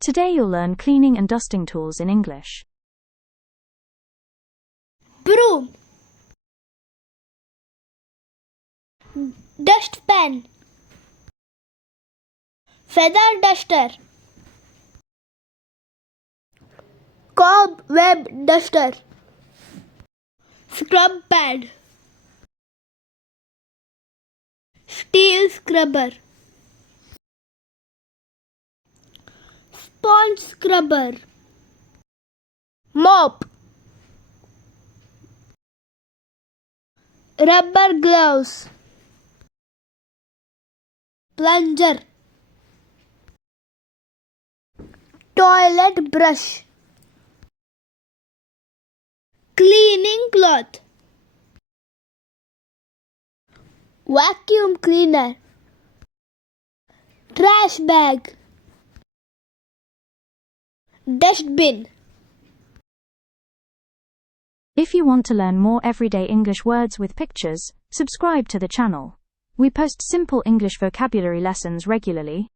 Today you'll learn cleaning and dusting tools in English. Broom, dustpan, feather duster, cobweb duster, scrub pad, steel scrubber, sponge scrubber, mop, rubber gloves, plunger, toilet brush, cleaning cloth, vacuum cleaner, trash bag, dustbin. If you want to learn more everyday English words with pictures, subscribe to the channel. We post simple English vocabulary lessons regularly.